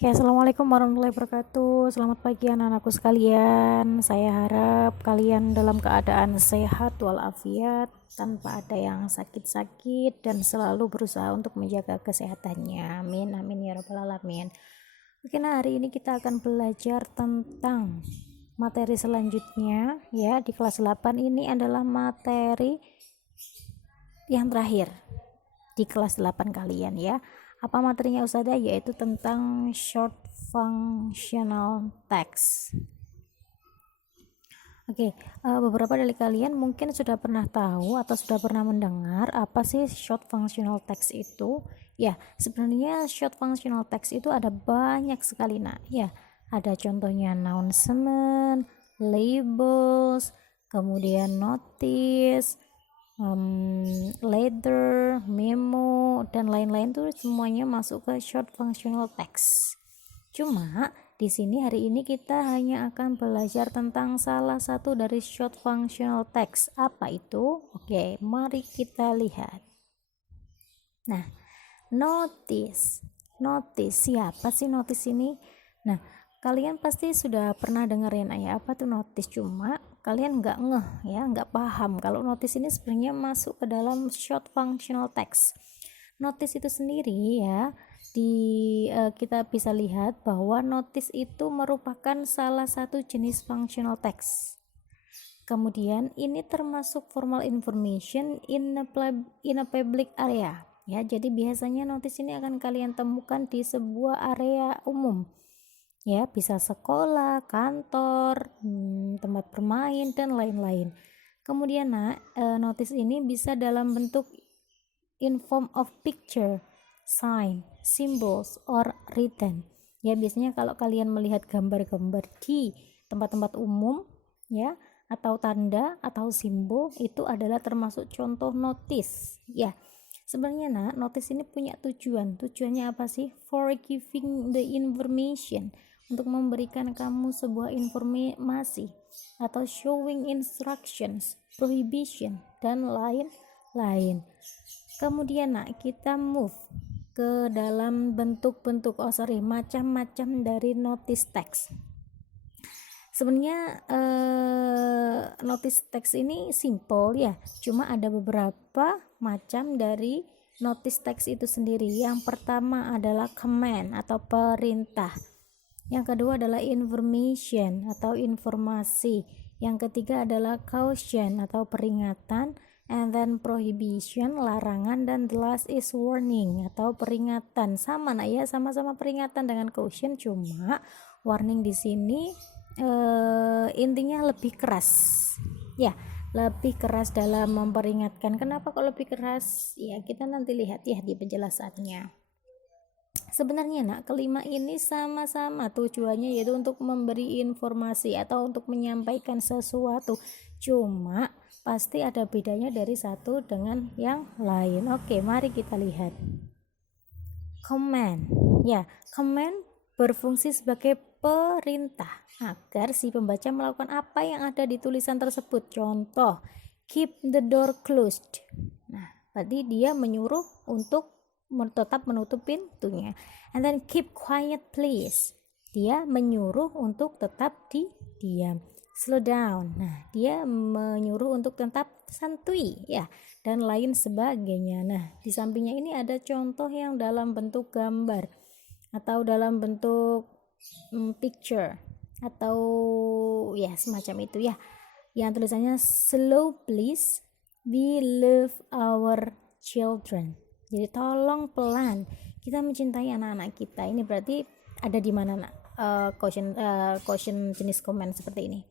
Oke, assalamualaikum warahmatullahi wabarakatuh. Selamat pagi anak-anakku sekalian. Saya harap kalian dalam keadaan sehat walafiat, tanpa ada yang sakit-sakit dan selalu berusaha untuk menjaga kesehatannya. Amin, amin ya rabbal alamin. Oke, nah hari ini kita akan belajar tentang materi selanjutnya ya. Di kelas 8 ini adalah materi yang terakhir di kelas 8 kalian ya. Apa materinya Ustazah? Yaitu tentang short functional text. Oke, beberapa dari kalian mungkin sudah pernah tahu atau sudah pernah mendengar apa sih short functional text itu? Ya, sebenarnya short functional text itu ada banyak sekali. Nah, ya, ada contohnya announcement, labels, kemudian notice, letter, memo, dan lain-lain tuh semuanya masuk ke short functional text. Cuma di sini hari ini kita hanya akan belajar tentang salah satu dari short functional text. Apa itu? Oke, mari kita lihat. Nah, notice. Notice, siapa sih notice ini? Nah, kalian pasti sudah pernah dengerin ya apa tuh notice, cuma kalian nggak ngeh ya, nggak paham kalau notice ini sebenarnya masuk ke dalam short functional text. Notice itu sendiri ya, kita bisa lihat bahwa notice itu merupakan salah satu jenis functional text. Kemudian ini termasuk formal information in a public area ya. Jadi biasanya notice ini akan kalian temukan di sebuah area umum. Ya, bisa sekolah, kantor, tempat bermain, dan lain-lain. Kemudian notice ini bisa dalam bentuk in form of picture, sign, symbols, or written. Ya, biasanya kalau kalian melihat gambar-gambar di tempat-tempat umum, ya, atau tanda atau simbol, itu adalah termasuk contoh notice. Ya, sebenarnya notice ini punya tujuan. Tujuannya apa sih? For giving the information, untuk memberikan kamu sebuah informasi, atau showing instructions, prohibition, dan lain-lain. Kemudian kita move ke dalam macam-macam dari notice text. Sebenarnya notice text ini simple ya, cuma ada beberapa macam dari notice text itu sendiri. Yang pertama adalah command atau perintah. Yang kedua adalah information atau informasi. Yang ketiga adalah caution atau peringatan, and then prohibition, larangan, dan the last is warning atau peringatan. Sama ya, sama-sama peringatan dengan caution, cuma warning di sini intinya lebih keras. Ya, lebih keras dalam memperingatkan. Kenapa kok lebih keras? Ya, kita nanti lihat ya di penjelasannya. Sebenarnya kelima ini sama-sama tujuannya, yaitu untuk memberi informasi atau untuk menyampaikan sesuatu, cuma pasti ada bedanya dari satu dengan yang lain. Oke, mari kita lihat. Command. Ya, command berfungsi sebagai perintah agar si pembaca melakukan apa yang ada di tulisan tersebut. Contoh, keep the door closed. Nah, berarti dia menyuruh untuk tetap menutup pintunya. And then keep quiet please, dia menyuruh untuk tetap diam. Slow down, nah dia menyuruh untuk tetap santuy ya, dan lain sebagainya. Nah, di sampingnya ini ada contoh yang dalam bentuk gambar atau dalam bentuk picture atau ya semacam itu ya, yang tulisannya slow please, we love our children. Jadi tolong pelan, kita mencintai anak-anak kita. Ini berarti ada di mana caution jenis komen seperti ini?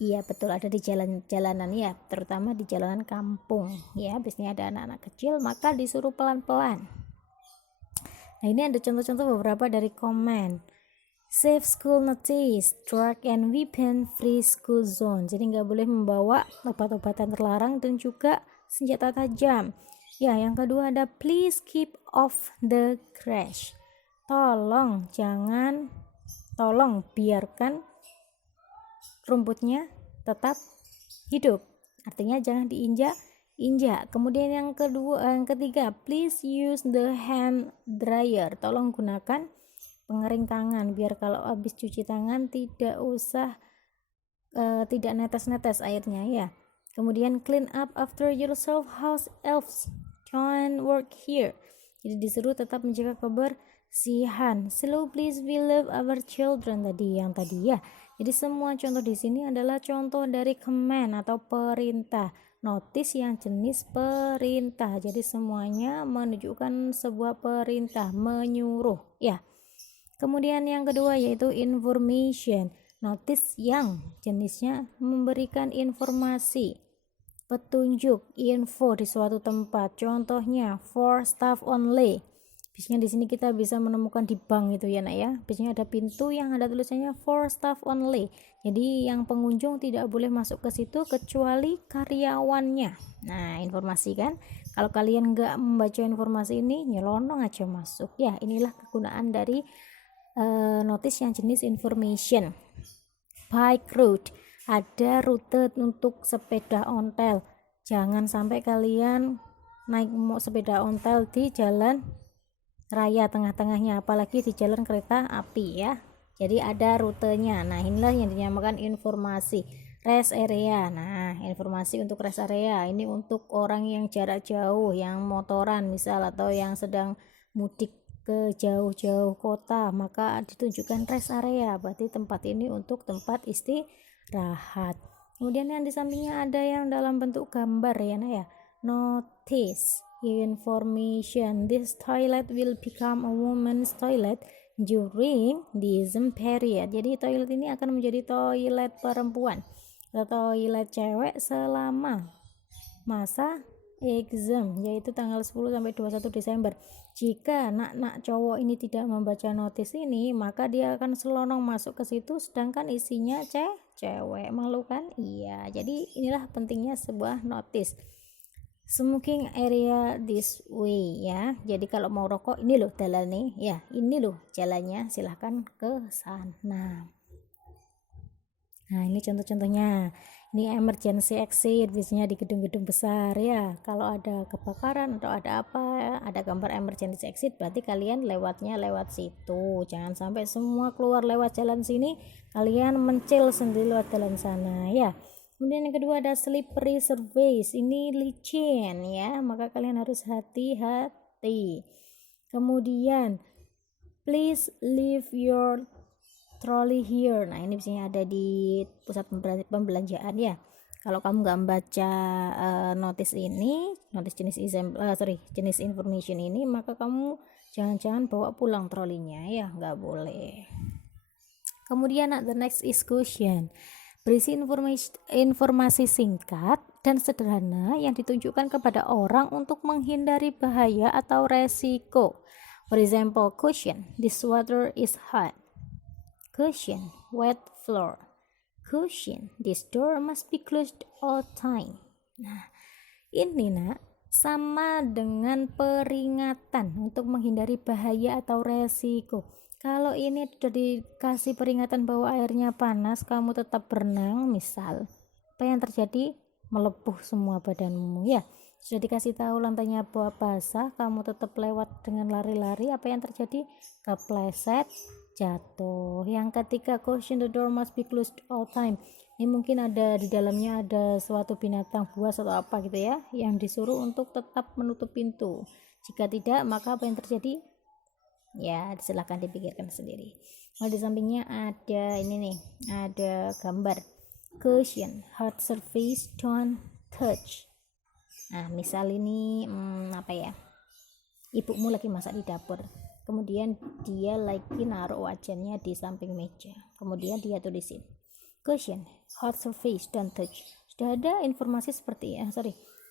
Iya betul, ada di jalanan ya, terutama di jalanan kampung ya. Biasanya ada anak-anak kecil, maka disuruh pelan-pelan. Nah, ini ada contoh-contoh beberapa dari komen. Safe school notice, drug and weapon free school zone. Jadi nggak boleh membawa obat-obatan terlarang dan juga senjata tajam. Ya, yang kedua ada please keep off the grass. Tolong biarkan rumputnya tetap hidup. Artinya jangan diinjak. Kemudian yang ketiga, please use the hand dryer. Tolong gunakan pengering tangan, biar kalau habis cuci tangan tidak usah tidak netes-netes airnya ya. Kemudian clean up after yourself, house elves don't work here. Jadi disuruh tetap menjaga kebersihan. Slow please, we love our children tadi ya. Jadi semua contoh di sini adalah contoh dari command atau perintah. Notice yang jenis perintah. Jadi semuanya menunjukkan sebuah perintah, menyuruh ya. Kemudian yang kedua yaitu information. Notice yang jenisnya memberikan informasi, petunjuk, info di suatu tempat. Contohnya for staff only. Biasanya di sini kita bisa menemukan di bank itu ya nak ya. Biasanya ada pintu yang ada tulisannya for staff only. Jadi yang pengunjung tidak boleh masuk ke situ kecuali karyawannya. Nah, informasi kan. Kalau kalian nggak membaca informasi ini, nyelonong aja masuk. Ya, inilah kegunaan dari notice yang jenis information. Bike route, ada rute untuk sepeda ontel. Jangan sampai kalian naik sepeda ontel di jalan raya tengah-tengahnya, apalagi di jalan kereta api ya. Jadi ada rutenya. Nah, inilah yang dinamakan informasi. Rest area. Nah, informasi untuk rest area ini untuk orang yang jarak jauh, yang motoran misal, atau yang sedang mudik ke jauh-jauh kota, maka ditunjukkan rest area, berarti tempat ini untuk tempat istirahat. Kemudian yang di sampingnya ada yang dalam bentuk gambar ya nah ya. Notice information, this toilet will become a woman's toilet during this period. Jadi toilet ini akan menjadi toilet perempuan atau toilet cewek selama masa exam, yaitu tanggal 10 sampai 21 Desember. Jika anak-anak cowok ini tidak membaca notis ini, maka dia akan selonong masuk ke situ sedangkan isinya cewek. Malu kan? Iya. Jadi inilah pentingnya sebuah notis. Smoking area this way ya. Jadi kalau mau rokok ini loh jalannya ya, ini loh jalannya, silahkan ke sana. Nah, ini contoh-contohnya. Ini emergency exit, biasanya di gedung-gedung besar ya. Kalau ada kebakaran atau ada apa, ada gambar emergency exit, berarti kalian lewatnya lewat situ. Jangan sampai semua keluar lewat jalan sini, kalian mencil sendiri lewat jalan sana ya. Kemudian yang kedua ada slippery surface, ini licin ya, maka kalian harus hati-hati. Kemudian please leave your trolley here. Nah, ini biasanya ada di pusat pembelanjaan ya. Kalau kamu nggak membaca notice ini, notice jenis information ini, maka kamu jangan-jangan bawa pulang trolinya ya, nggak boleh. Kemudian the next is question. Berisi informasi singkat dan sederhana yang ditunjukkan kepada orang untuk menghindari bahaya atau resiko. For example, question, this water is hot. Question, wet floor. Question, this door must be closed all time. Nah, ini nak sama dengan peringatan untuk menghindari bahaya atau resiko. Kalau ini sudah dikasih peringatan bahwa airnya panas, kamu tetap berenang misal, apa yang terjadi? Melepuh semua badanmu ya. Sudah dikasih tahu lantainya basah, kamu tetap lewat dengan lari-lari, apa yang terjadi? Kepleset, jatuh. Yang ketiga, caution, the door must be closed all time. Ini mungkin ada di dalamnya ada suatu binatang buas atau apa gitu ya, yang disuruh untuk tetap menutup pintu. Jika tidak, maka apa yang terjadi? Ya, silahkan dipikirkan sendiri. Di sampingnya ada ini nih, ada gambar caution, hot surface don't touch. Nah, misal ini apa ya, ibumu lagi masak di dapur, kemudian dia lagi naruh wajannya di samping meja, kemudian dia tulisin caution, hot surface don't touch. Sudah ada informasi seperti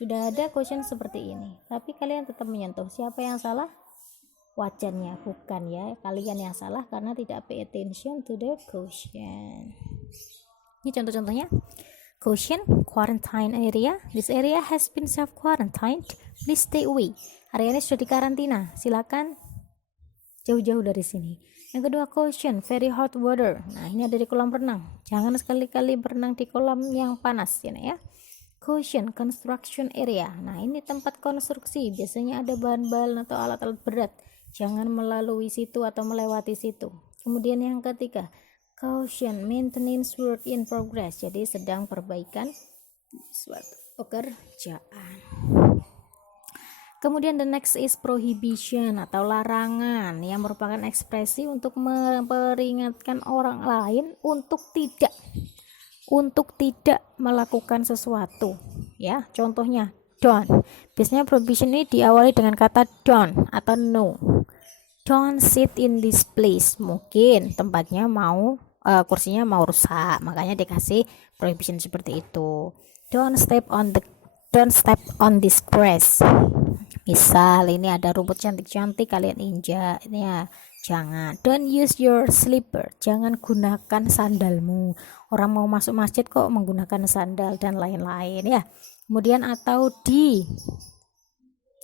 sudah ada caution seperti ini, tapi kalian tetap menyentuh. Siapa yang salah? Wajannya, bukan ya, kalian yang salah karena tidak pay attention to the caution. Ini contoh-contohnya. Caution, quarantine area. This area has been self-quarantined. Please stay away. Area ini sudah dikarantina. Silakan jauh-jauh dari sini. Yang kedua, caution, very hot water. Nah, ini ada di kolam renang. Jangan sekali-kali berenang di kolam yang panas ya. Caution, construction area. Nah, ini tempat konstruksi. Biasanya ada bahan-bahan atau alat-alat berat. jangan melalui situ atau melewati situ. Kemudian yang ketiga, caution, maintenance work in progress, jadi sedang perbaikan suatu pekerjaan. Kemudian the next is prohibition atau larangan, yang merupakan ekspresi untuk memperingatkan orang lain untuk tidak melakukan sesuatu, ya. Contohnya don't. Biasanya prohibition ini diawali dengan kata don't atau no. Don't sit in this place. Mungkin tempatnya kursinya mau rusak, makanya dikasih prohibition seperti itu. Don't step on this grass. Misal ini ada rumput cantik-cantik kalian injak, ini ya jangan. Don't use your slipper, jangan gunakan sandalmu. Orang mau masuk masjid kok menggunakan sandal dan lain-lain, ya. Kemudian atau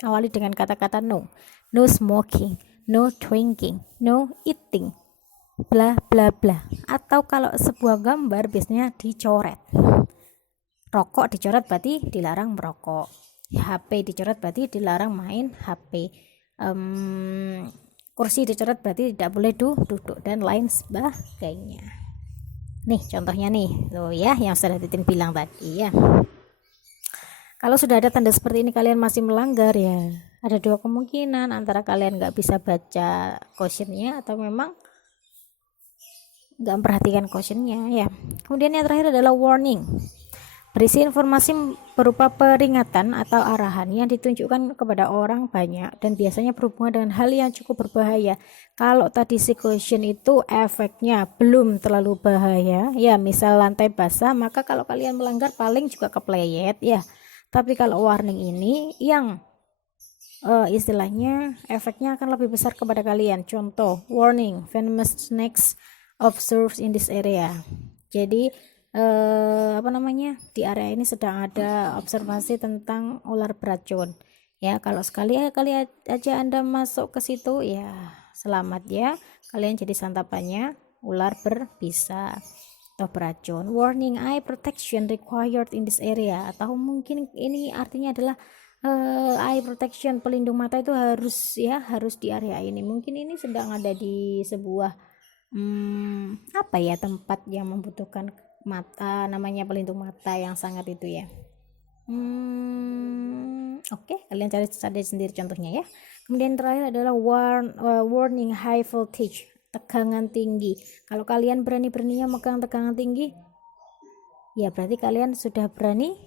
awali dengan kata-kata no. No smoking, no drinking, no eating, bla bla bla. Atau kalau sebuah gambar biasanya dicoret. Rokok dicoret berarti dilarang merokok. HP dicoret berarti dilarang main HP. Kursi dicoret berarti tidak boleh duduk dan lain sebagainya. Nih contohnya nih, tuh ya yang sudah Titin bilang tadi ya. Kalau sudah ada tanda seperti ini kalian masih melanggar, ya ada dua kemungkinan, antara kalian nggak bisa baca cautionnya atau memang nggak memperhatikan cautionnya, ya. Kemudian yang terakhir adalah warning, berisi informasi berupa peringatan atau arahan yang ditunjukkan kepada orang banyak dan biasanya berhubungan dengan hal yang cukup berbahaya. Kalau tadi si caution itu efeknya belum terlalu bahaya, ya misal lantai basah, maka kalau kalian melanggar paling juga kepleset, ya. Tapi kalau warning ini yang istilahnya efeknya akan lebih besar kepada kalian. Contoh, warning, venomous snakes observed in this area. Jadi di area ini sedang ada observasi tentang ular beracun, ya. Kalau sekali aja Anda masuk ke situ, ya selamat, ya, kalian jadi santapannya ular berbisa atau beracun. Warning, eye protection required in this area, atau mungkin ini artinya adalah eye protection, pelindung mata itu harus di area ini. Mungkin ini sedang ada di sebuah tempat yang membutuhkan mata, namanya pelindung mata yang sangat itu, ya. Oke, kalian cari sendiri contohnya, ya. Kemudian terakhir adalah warning, high voltage, tegangan tinggi. Kalau kalian berani-beraninya megang tegangan tinggi, ya berarti kalian sudah berani,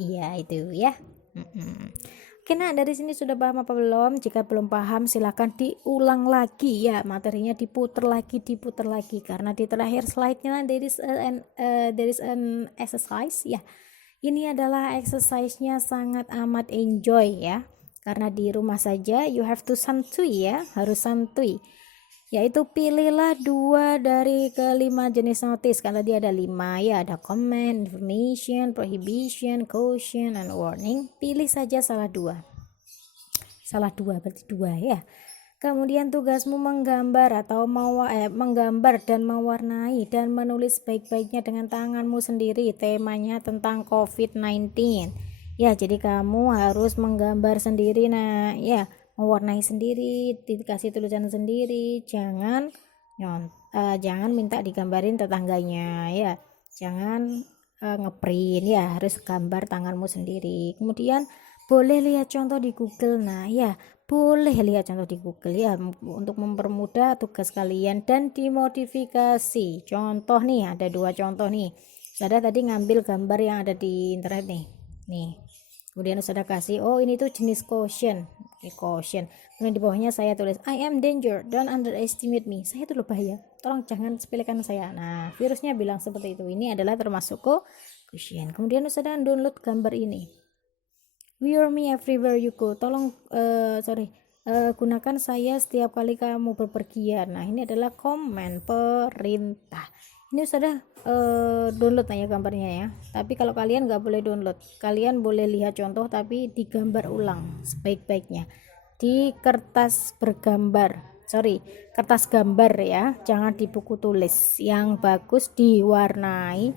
iya itu, ya. Oke, nah dari sini sudah paham apa belum? Jika belum paham silahkan diulang lagi, ya, materinya diputar lagi karena di terakhir slide-nya there is an exercise, ya. Ini adalah exercise-nya sangat amat enjoy, ya, karena di rumah saja you have to santuy, ya, harus santuy. Yaitu pilihlah 2 dari kelima jenis notice. Kan tadi ada 5, ya, ada comment, information, prohibition, caution, and warning. Pilih saja salah 2 berarti 2, ya. Kemudian tugasmu menggambar dan mewarnai dan menulis baik-baiknya dengan tanganmu sendiri. Temanya tentang COVID-19, ya, jadi kamu harus menggambar sendiri, nah, ya, mewarnai sendiri, dikasih tulisan sendiri, jangan minta digambarin tetangganya, ya, jangan ngeprint, ya, harus gambar tanganmu sendiri. Kemudian boleh lihat contoh di Google, nah, ya, boleh lihat contoh di Google, ya, untuk mempermudah tugas kalian dan dimodifikasi. Contoh nih, ada 2 contoh nih. Saya tadi ngambil gambar yang ada di internet nih. Kemudian sudah kasih, oh ini tuh jenis caution. Caution. Kemudian di bawahnya saya tulis, I am danger, don't underestimate me. Saya itu bahaya, tolong jangan sepelekan saya. Nah, virusnya bilang seperti itu. Ini adalah termasuk caution. Kemudian sudah download gambar ini. Wear me everywhere you go. Tolong gunakan saya setiap kali kamu berpergian. Nah, ini adalah komen perintah. Ini sudah download ya gambarnya, ya. Tapi kalau kalian nggak boleh download, kalian boleh lihat contoh tapi digambar ulang sebaik-baiknya di kertas gambar, ya, jangan di buku tulis. Yang bagus diwarnai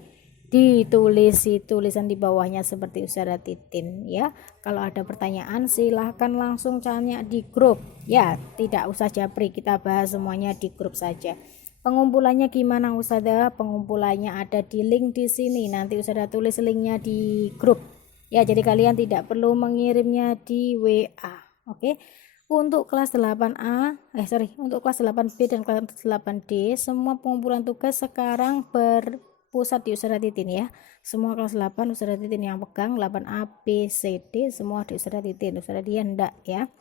ditulis tulisan di bawahnya seperti Ustazah Titin ya. Kalau ada pertanyaan silahkan langsung tanya di grup ya, tidak usah japri, kita bahas semuanya di grup saja. Pengumpulannya gimana Ustazah? Pengumpulannya ada di link di sini, nanti Ustazah tulis linknya di grup ya, jadi kalian tidak perlu mengirimnya di WA. Oke. Untuk kelas 8A, untuk kelas 8B dan kelas 8D, semua pengumpulan tugas sekarang berpusat di Ustazah Titin ya. Semua kelas 8 Ustazah Titin yang pegang, 8A, B, C, D semua di Ustazah Titin. Ustazah Dia enggak ya.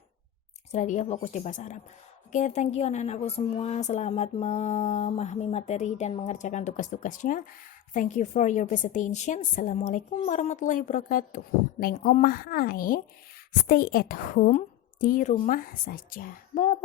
Ustazah Dia fokus di bahasa Arab. Oke, thank you anak-anakku semua. Selamat memahami materi dan mengerjakan tugas-tugasnya. Thank you for your attention. Assalamualaikum warahmatullahi wabarakatuh. Neng omah ae, stay at home, di rumah saja. Bye.